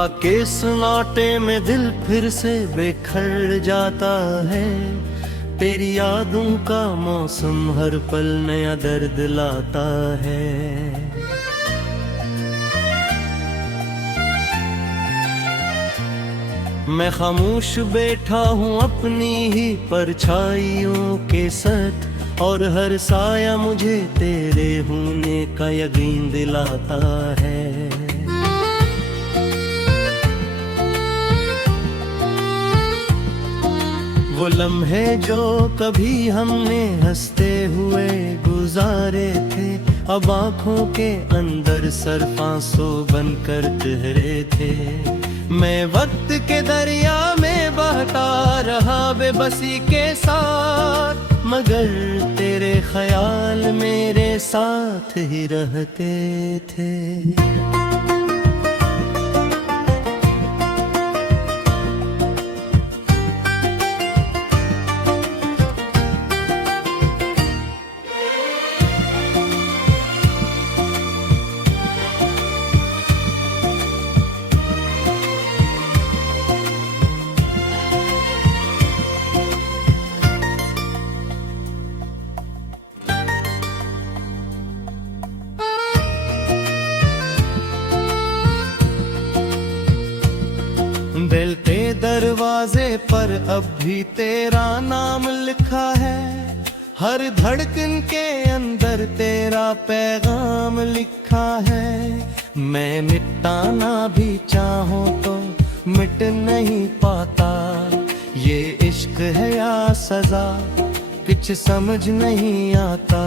आके सन्नाटे में दिल फिर से बिखर जाता है। तेरी यादों का मौसम हर पल नया दर्द लाता है। मैं खामोश बैठा हूँ अपनी ही परछाइयों के साथ, और हर साया मुझे तेरे होने का यकीन दिलाता है। वो लम्हे जो कभी हमने हंसते हुए गुजारे थे, अब आँखों के अंदर सरफांसों बनकर ठहरे थे। मैं वक्त के दरिया में बहता रहा बेबसी के साथ, मगर तेरे ख्याल मेरे साथ ही रहते थे। दिल के दरवाजे पर अब भी तेरा नाम लिखा है, हर धड़कन के अंदर तेरा पैगाम लिखा है। मैं मिटाना भी चाहूं तो मिट नहीं पाता, ये इश्क है या सजा कुछ समझ नहीं आता।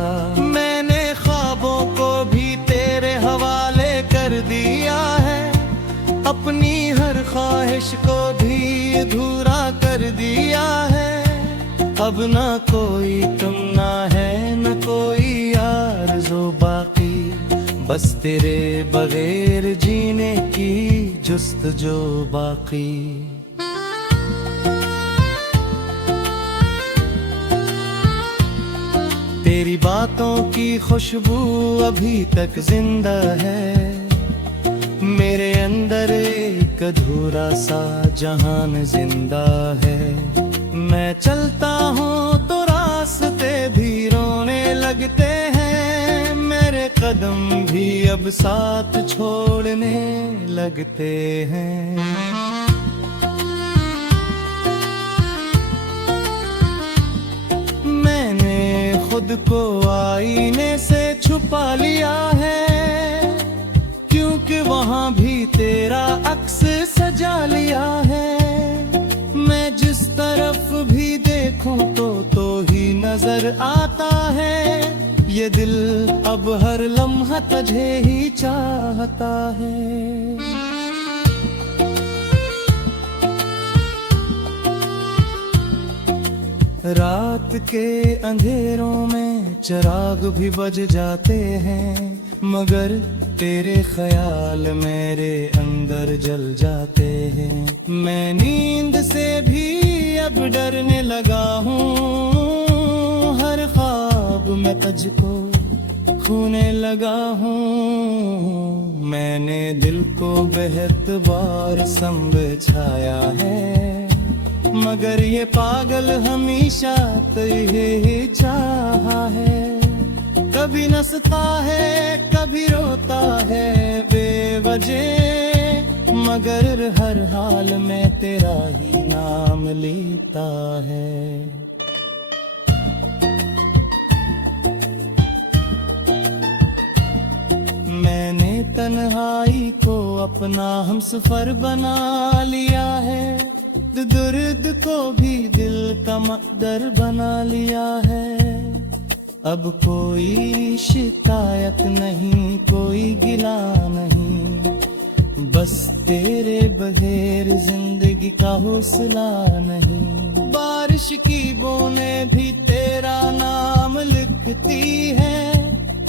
मैंने ख्वाबों को भी तेरे हवाले कर दिया है, अपनी हर ख्वाहिश को भी अधूरा कर दिया है। अब ना कोई तुम ना है न कोई आरज़ू बाकी, बस तेरे बगैर जीने की जुस्तजू बाकी। तेरी बातों की खुशबू अभी तक जिंदा है, मेरे अंदर एक अधूरा सा जहान जिंदा है। मैं चलता हूँ तो रास्ते भी रोने लगते हैं, मेरे कदम भी अब साथ छोड़ने लगते हैं। मैंने खुद को आईने से छुपा लिया है, क्योंकि वहाँ भी तेरा अक्स सजा लिया है। मैं जिस तरफ भी देखूं तो ही नजर आता है, ये दिल अब हर लम्हा तुझे ही चाहता है। रात के अंधेरों में चिराग भी बज जाते हैं, मगर तेरे ख्याल मेरे अंदर जल जाते हैं। मैं नींद से भी अब डरने लगा हूँ, हर ख्वाब में तुझको खोने लगा हूँ। मैंने दिल को बेहद बार समझाया है, मगर ये पागल हमेशा तुझे ही चाहा है। कभी नसता है कभी रोता है बेवजह, मगर हर हाल में तेरा ही नाम लेता है। मैंने तन्हाई को अपना हमसफर बना लिया है, दर्द को भी दिल का मकदर बना लिया है। अब कोई शिकायत नहीं कोई गिला नहीं, बस तेरे बगैर जिंदगी का हौसला नहीं। बारिश की बूंदें भी तेरा नाम लिखती है,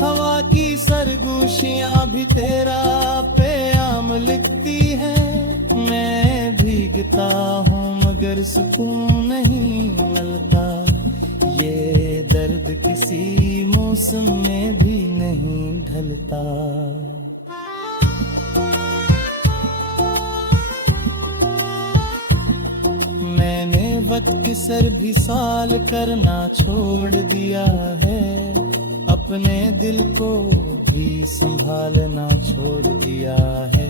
हवा की सरगोशियां भी तेरा प्याम लिखती है। मैं भीगता हूँ मगर सुकून नहीं मिलता, ये दर्द किसी मौसम में भी नहीं ढलता। वक्त सर भी साल करना छोड़ दिया है, अपने दिल को भी संभालना छोड़ दिया है।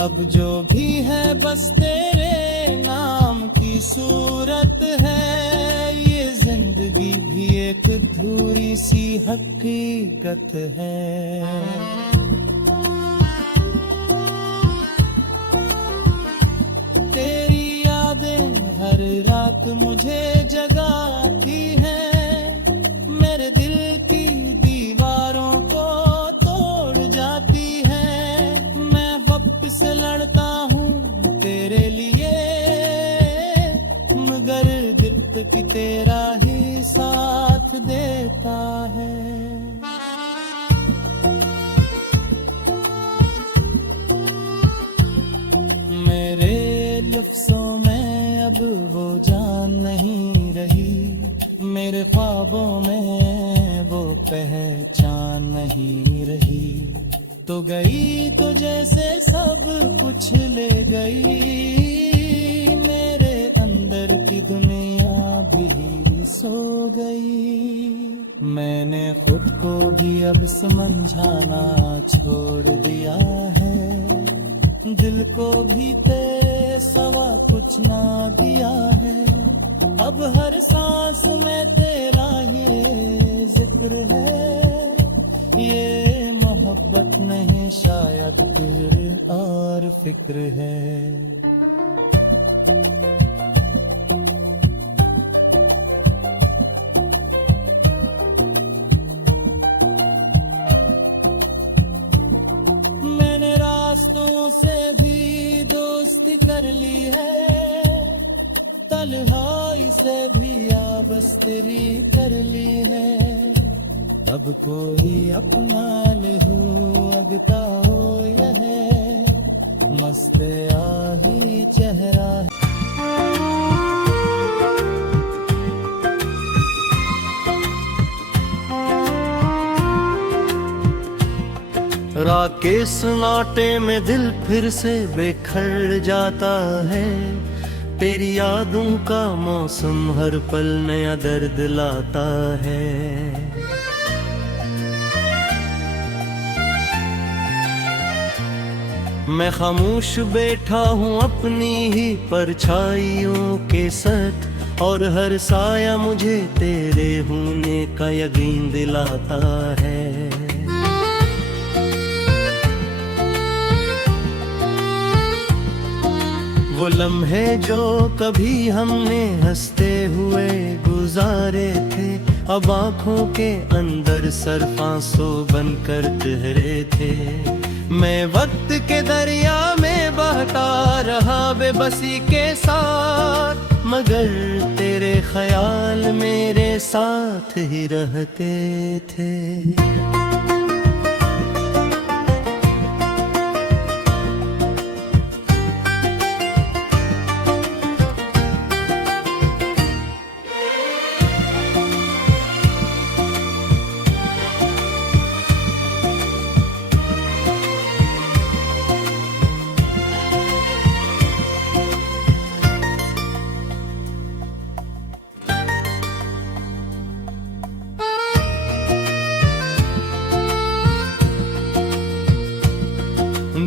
अब जो भी है बस तेरे नाम की सूरत है, ये जिंदगी भी एक अधूरी सी हकीकत है। हर रात मुझे जगाती है, मेरे दिल की दीवारों को तोड़ जाती है। मैं वक्त से लड़ता हूँ तेरे लिए, मगर दिल तक तेरा ही साथ देता है। मेरे लफ्ज़ों में अब वो जान नहीं रही, मेरे ख्वाबों में वो पहचान नहीं रही। तो गई तो जैसे सब कुछ ले गई, मेरे अंदर की दुनिया भी सो गई। मैंने खुद को भी अब समझाना छोड़ दिया है, दिल को भी तेरे सवा कुछ ना दिया है। अब हर सांस में तेरा ये जिक्र है, ये मोहब्बत नहीं शायद फिर और फिक्र है। मैंने रास्तों से भी दोस्ती कर ली है, तन्हाई से भी आबस्तरी कर ली है। अब कोई अपना लहू अगता हो यह मस्त आही चेहरा है। रात के सन्नाटे में दिल फिर से बिखर जाता है, तेरी यादों का मौसम हर पल नया दर्द लाता है। मैं खामोश बैठा हूँ अपनी ही परछाइयों के साथ, और हर साया मुझे तेरे होने का यकीन दिलाता है। वो लम्हे जो कभी हमने हंसते हुए गुजारे थे, अब आँखों के अंदर सरफांसों बनकर ठहरे थे। मैं वक्त के दरिया में बहता रहा बेबसी के साथ, मगर तेरे ख्याल मेरे साथ ही रहते थे।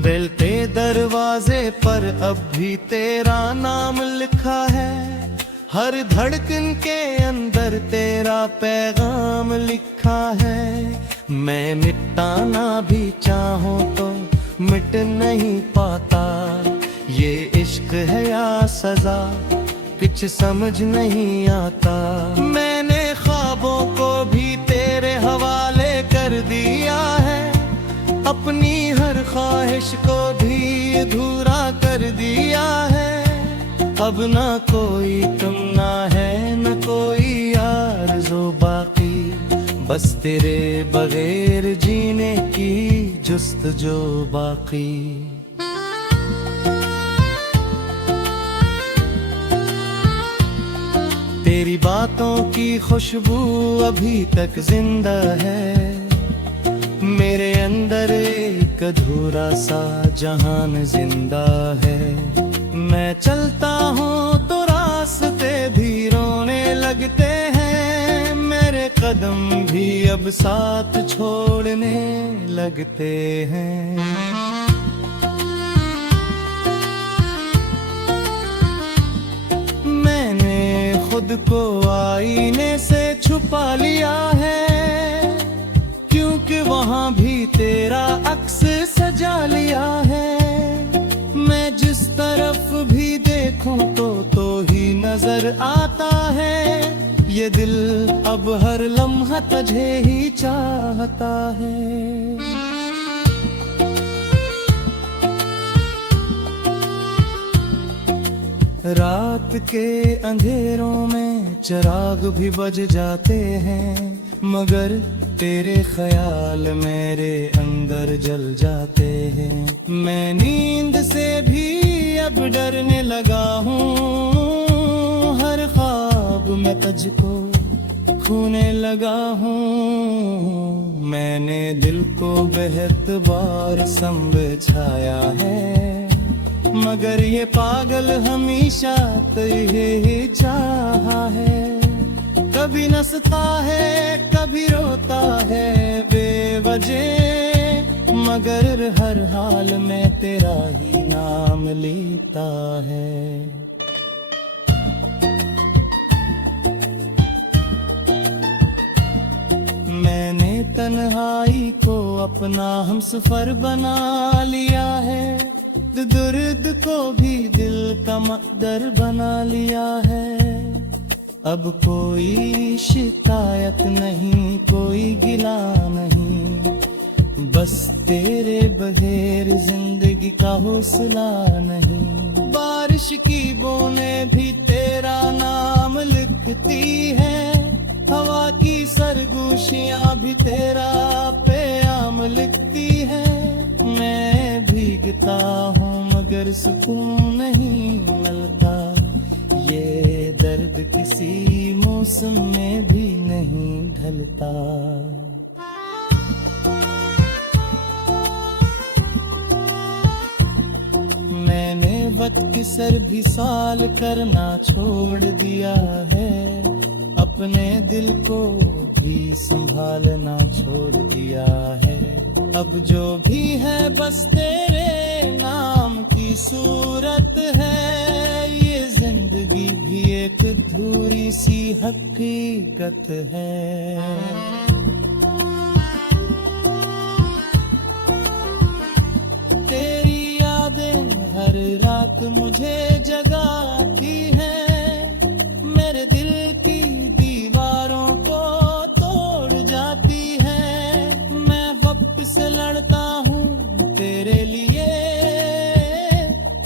दिल के दरवाजे पर अब भी तेरा नाम लिखा है, हर धड़कन के अंदर तेरा पैगाम लिखा है। मैं मिटाना भी चाहूं तो मिट नहीं पाता, ये इश्क है या सजा कुछ समझ नहीं आता। मैंने ख्वाबों को भी तेरे हवाले कर दिया है, अपनी हर ख्वाहिश को भी अधूरा कर दिया है। अब ना कोई तमन्ना है न कोई आरज़ू बाकी, बस तेरे बगैर जीने की जुस्तजू बाकी। तेरी बातों की खुशबू अभी तक जिंदा है, मेरे अंदर एक अधूरा सा जहान जिंदा है। मैं चलता हूँ तो रास्ते भी रोने लगते हैं, मेरे कदम भी अब साथ छोड़ने लगते हैं। खुद को आईने से छुपा लिया है, क्योंकि वहां भी तेरा अक्स सजा लिया है। मैं जिस तरफ भी देखूं तो ही नजर आता है, ये दिल अब हर लम्हा तुझे ही चाहता है। रात के अंधेरों में चिराग भी बज जाते हैं, मगर तेरे ख्याल मेरे अंदर जल जाते हैं। मैं नींद से भी अब डरने लगा हूँ, हर ख्वाब में तुझको खोने लगा हूँ। मैंने दिल को बेहद बार समझाया है, मगर ये पागल हमेशा तुझे चाहा है। कभी नसता है कभी रोता है बेवजह, मगर हर हाल में तेरा ही नाम लेता है। मैंने तन्हाई को अपना हमसफर बना लिया है, दर्द को भी दिल का मकदर बना लिया है। अब कोई शिकायत नहीं, कोई गिला नहीं, बस तेरे बगैर जिंदगी का हौसला नहीं। बारिश की बूंदें भी तेरा नाम लिखती है, हवा की सरगोशियां भी तेरा प्याम लिखती है। मैं भीगता हूँ मगर सुकून नहीं मिलता, ये दर्द किसी मौसम में भी नहीं ढलता। मैंने वक्त सर भी साल करना छोड़ दिया है, अपने दिल को भी संभालना छोड़ दिया है। अब जो भी है बस तेरे नाम की सूरत है, ये जिंदगी भी एक अधूरी सी हकीकत है। तेरी यादें हर रात मुझे जगाती हैं, मेरे दिल की दीवारों को तोड़ जाती हैं। मैं वक्त से लड़ता हूँ तेरे लिए,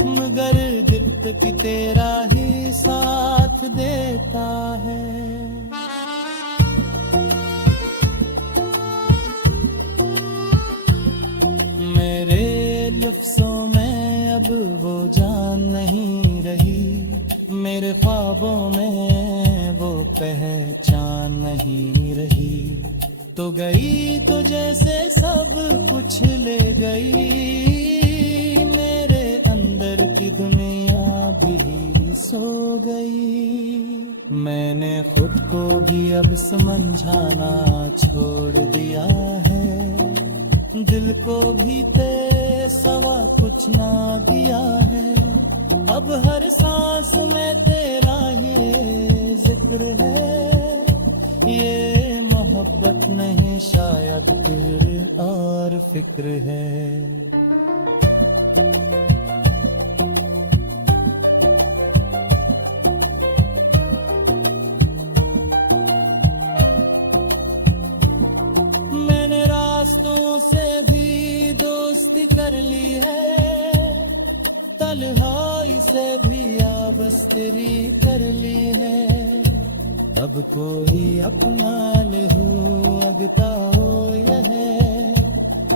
मगर दिल की तेरा ही साथ देता है। मेरे लफ्ज़ों में अब वो जान नहीं रही, मेरे ख्वाबों में वो पहचान नहीं रही। तो गई तो जैसे सब कुछ ले गई, मेरे अंदर की दुनिया भी सो गई। मैंने खुद को भी अब समझाना छोड़ दिया है, दिल को भी तेरे सवा कुछ ना दिया है। अब हर सांस में तेरा ये जिक्र है, ये मोहब्बत नहीं शायद फिर और फिक्र है। मैंने रास्तों से भी दोस्ती कर ली है, तन्हाई से भी आबस्तरी कर ली है। अब कोई अपना ले हो अगता हो यह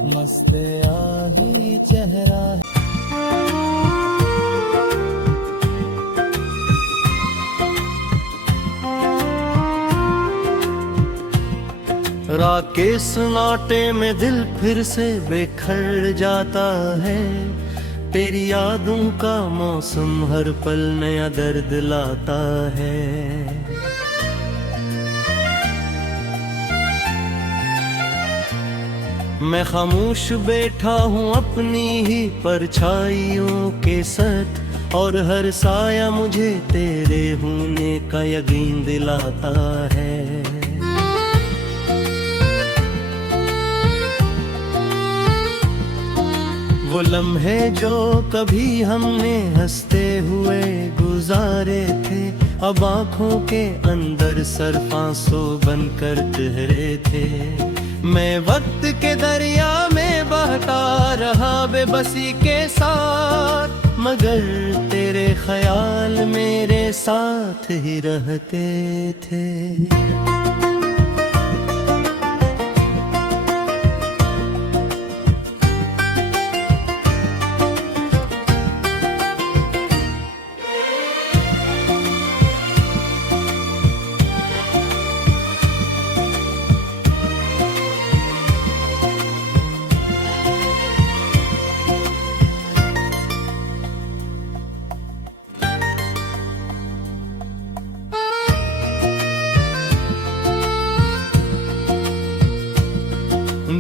मस्त आही चेहरा। रात के सन्नाटे में दिल फिर से बिखर जाता है, तेरी यादों का मौसम हर पल नया दर्द लाता है। मैं खामोश बैठा हूँ अपनी ही परछाइयों के साथ, और हर साया मुझे तेरे होने का यकीन दिलाता है। वो लम्हे जो कभी हमने हंसते हुए गुजारे थे, अब आँखों के अंदर सरफांसों बनकर ठहरे थे। मैं वक्त के दरिया में बहता रहा बेबसी के साथ, मगर तेरे ख्याल मेरे साथ ही रहते थे।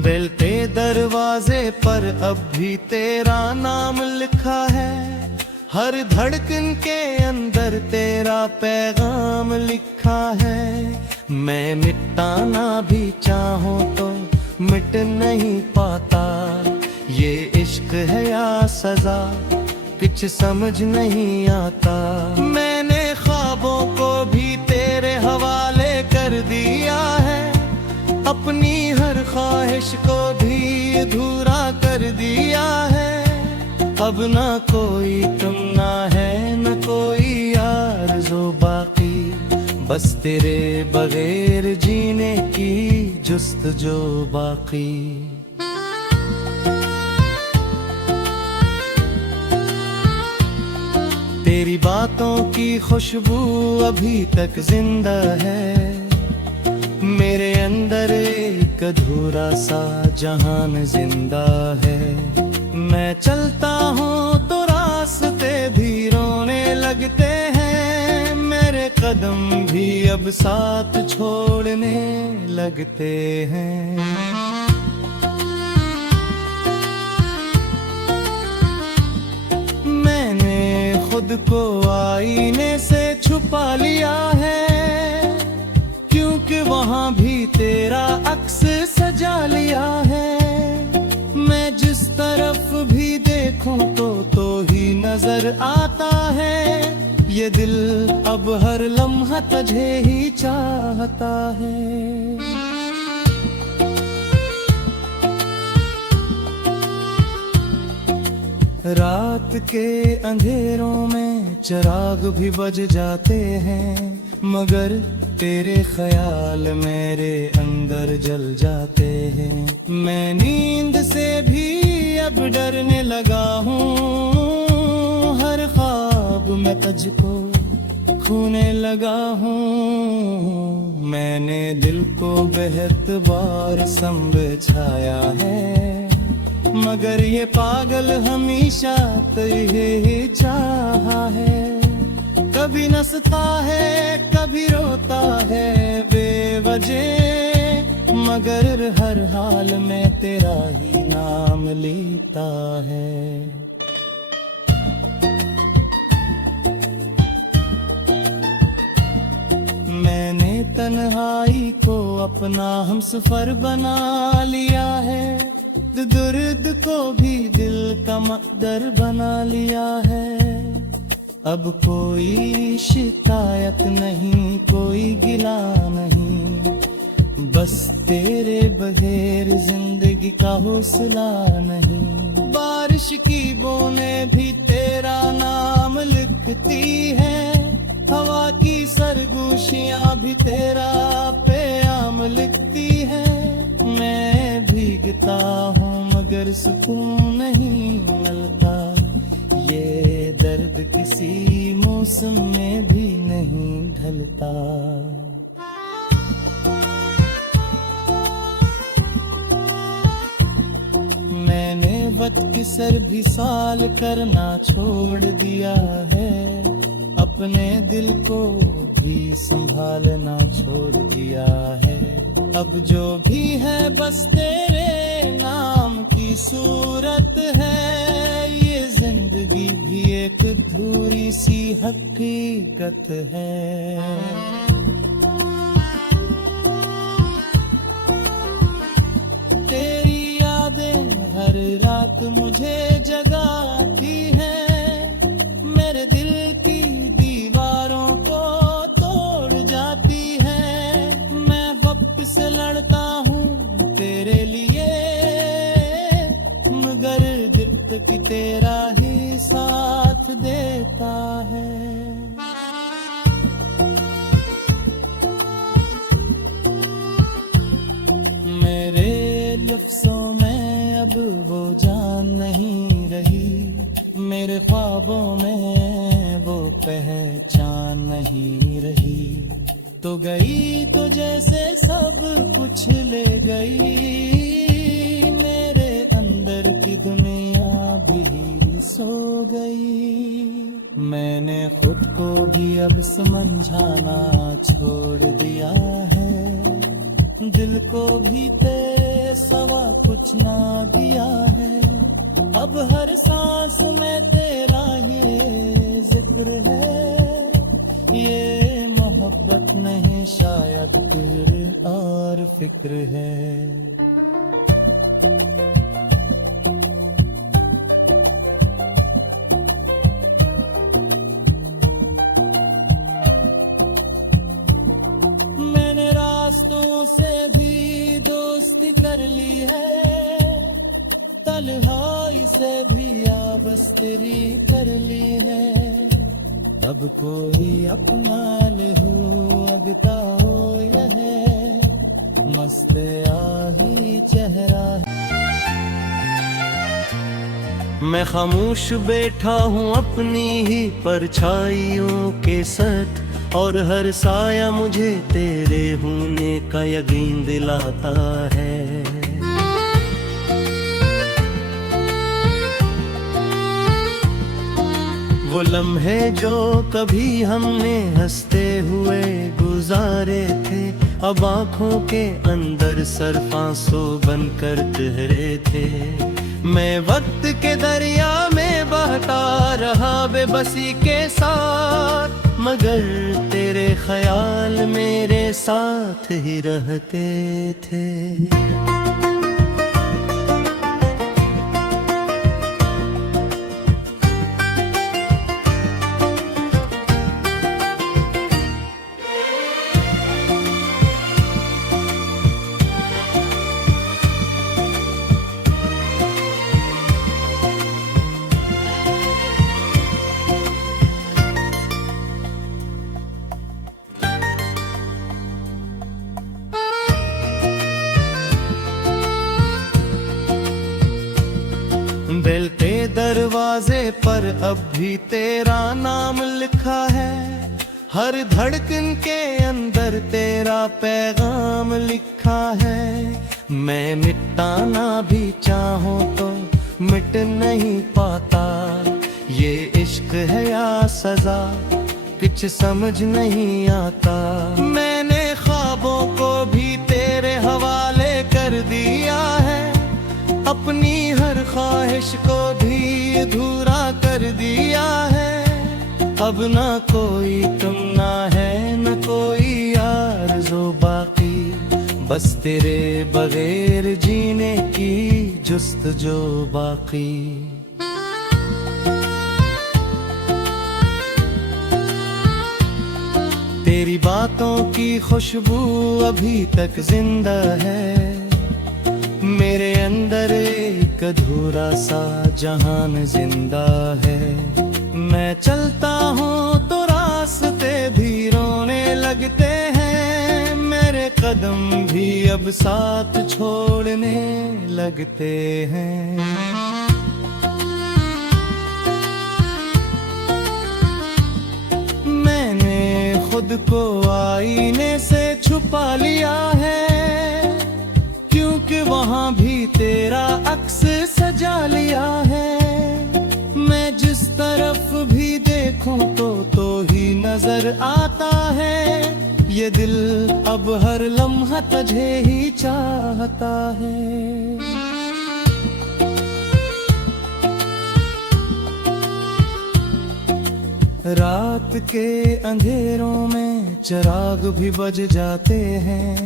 दिल के दरवाजे पर अब भी तेरा नाम लिखा है, हर धड़कन के अंदर तेरा पैगाम लिखा है। मैं मिटाना भी चाहूं तो मिट नहीं पाता, ये इश्क है या सजा कुछ समझ नहीं आता। मैंने ख्वाबों को भी तेरे हवाले कर दिया है, अपनी हर ख्वाहिश को भी अधूरा कर दिया है। अब ना कोई तमन्ना है न कोई आरज़ू बाकी, बस तेरे बगैर जीने की जुस्तजू बाकी। तेरी बातों की खुशबू अभी तक जिंदा है, मेरे अंदर एक अधूरा सा जहान जिंदा है। मैं चलता हूँ तो रास्ते भी रोने लगते हैं, मेरे कदम भी अब साथ छोड़ने लगते हैं। मैंने खुद को आईने से छुपा लिया है, क्योंकि वहाँ भी तेरा अक्स सजा लिया है। मैं जिस तरफ भी देखूं तो ही नजर आता है, ये दिल अब हर लम्हा तुझे ही चाहता है। रात के अंधेरों में चिराग भी बज जाते हैं, मगर तेरे ख्याल मेरे अंदर जल जाते हैं। मैं नींद से भी अब डरने लगा हूँ, हर ख्वाब में तुझको खोने लगा हूँ। मैंने दिल को बेहद बार समझाया है, मगर ये पागल हमेशा तुझे ही चाहा है। कभी नसता है कभी रोता है बेवजह, मगर हर हाल में तेरा ही नाम लेता है। मैंने तन्हाई को अपना हमसफर बना लिया है, दर्द को भी दिल का मकदर बना लिया है। अब कोई शिकायत नहीं कोई गिला नहीं, बस तेरे बगैर जिंदगी का हौसला नहीं। बारिश की बूंदें भी तेरा नाम लिखती है, हवा की सरगोशियां भी तेरा प्याम लिखती है। मैं भीगता हूँ मगर सुकून नहीं मिलता, ये दर्द किसी मौसम में भी नहीं ढलता। मैंने सर भी साल करना छोड़ दिया है, अपने दिल को भी संभालना छोड़ दिया है। अब जो भी है बस तेरे नाम की सूरत है, ये जिंदगी भी एक अधूरी सी हकीकत है। हर रात मुझे जगाती है, मेरे दिल की दीवारों को तोड़ जाती है। मैं वक्त से लड़ता हूँ तेरे लिए, मगर दिल तक तेरा ही साथ देता है। मेरे लफ्ज़ों में अब वो जान नहीं रही, मेरे ख्वाबों में वो पहचान नहीं रही। तो गई तो जैसे सब कुछ ले गई, मेरे अंदर की दुनिया भी सो गई। मैंने खुद को भी अब समझाना छोड़ दिया है, दिल को भी तेरे सवा कुछ ना दिया है। अब हर सांस में तेरा ये जिक्र है, ये मोहब्बत नहीं शायद फिर और फिक्र है। से भी दोस्ती कर ली है, तन्हाई से भी आबस्तरी कर ली है। तब कोई अपना लहू अगता हो यह मस्त आही चेहरा है। मैं खामोश बैठा हूँ अपनी ही परछाइयों के साथ, और हर साया मुझे तेरे होने का यकीन दिलाता है। वो लम्हे जो कभी हमने हंसते हुए गुजारे थे, अब आँखों के अंदर सरफांसों बनकर ठहरे थे। मैं वक्त के दरिया में बहता रहा बेबसी के साथ, मगर तेरे ख्याल मेरे साथ ही रहते थे। दिल के दरवाजे पर अब भी तेरा नाम लिखा है, हर धड़कन के अंदर तेरा पैगाम लिखा है। मैं मिटाना भी चाहूं तो मिट नहीं पाता, ये इश्क है या सजा कुछ समझ नहीं आता। मैंने ख्वाबों को भी तेरे हवाले कर दिया है, अपनी हर ख्वाहिश को भी अधूरा कर दिया है। अब ना कोई तमन्ना है न कोई आरज़ू बाकी, बस तेरे बगैर जीने की जुस्तजू बाकी। तेरी बातों की खुशबू अभी तक जिंदा है, मेरे अंदर एक अधूरा सा जहान जिंदा है। मैं चलता हूँ तो रास्ते भी रोने लगते हैं, मेरे कदम भी अब साथ छोड़ने लगते हैं। मैंने खुद को आईने से छुपा लिया है, क्योंकि वहाँ भी तेरा अक्स सजा लिया लिया है। मैं जिस तरफ भी देखूं तो ही नजर आता है। ये दिल अब हर लम्हा तुझे ही चाहता है। रात के अंधेरों में चिराग भी बज जाते हैं,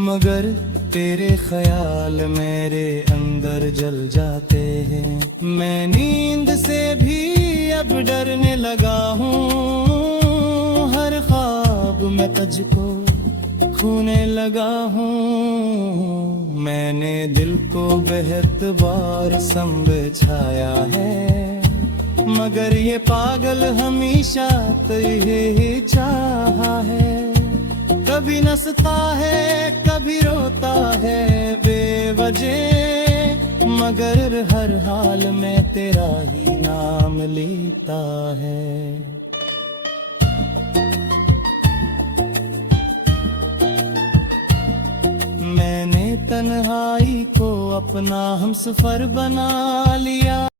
मगर तेरे ख्याल मेरे अंदर जल जाते हैं। मैं नींद से भी अब डरने लगा हूँ, हर ख्वाब में तुझको खोने लगा हूँ। मैंने दिल को बेहद बार समझाया है, मगर ये पागल हमेशा तुझे ही चाहा है। कभी नसता है कभी रोता है बेवजह, मगर हर हाल में तेरा ही नाम लेता है। मैंने तन्हाई को अपना हमसफर बना लिया।